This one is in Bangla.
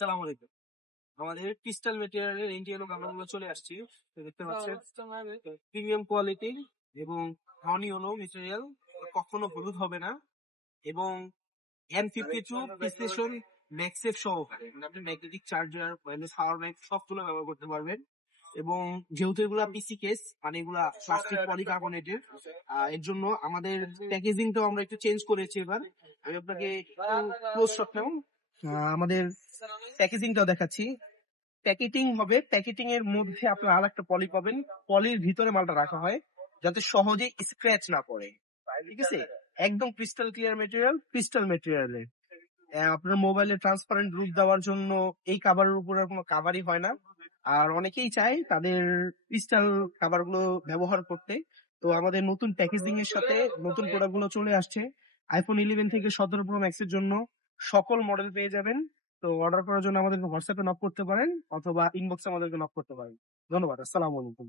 সালাম আলাইকুম। আমাদের ক্রিস্টাল মেটেরিয়ালের ইন্ডিয়ানো কাভারগুলো চলে আসছে। তো দেখতে পাচ্ছেন প্রিমিয়াম কোয়ালিটি এবং ঘন হলো মেটেরিয়াল, কখনো হলুদ হবে না এবং M52 প্রিসিশন ম্যাক্সেফ সহকারে, মানে আপনি ম্যাগনেটিক চার্জার মানে পাওয়ার ব্যাংক সবগুলো ব্যবহার করতে পারবেন। এবং যেহেতু এগুলা পিসি কেস, মানে এগুলা প্লাস্টিক পলিকার্বনেটের, এর জন্য আমাদের প্যাকেজিংটাও আমরা একটু চেঞ্জ করেছি এবার। আমি আপনাকে ক্লোজ শট নাও, আমাদের প্যাকেজিংটাও দেখাচ্ছি। প্যাকেটিং হবে, প্যাকেটিং এর মধ্যে আপনার আর একটা পলি পাবেন, পলির ভিতরে মালটা রাখা হয় যাতে সহজে স্ক্র্যাচ না পড়ে। ঠিক আছে, একদম ক্রিস্টাল ক্লিয়ার মেটেরিয়াল, ক্রিস্টাল মেটেরিয়ালে আপনার মোবাইলে ট্রান্সপারেন্ট রূপ দেওয়ার জন্য এই কাভারের উপর আর কোনো কাভারই হয় না। আর অনেকেই চায় তাদের ক্রিস্টাল কাভার গুলো ব্যবহার করতে। তো আমাদের নতুন প্যাকেজিং এর সাথে নতুন প্রোডাক্ট গুলো চলে আসছে। আইফোন 11 থেকে 17 প্রো ম্যাক্স এর জন্য সকল মডেল পেয়ে যাবেন। তো অর্ডার করার জন্য আমাদেরকে হোয়াটসঅ্যাপে নক করতে পারেন অথবা ইনবক্সে আমাদেরকে নক করতে পারেন। ধন্যবাদ, আসসালামু আলাইকুম।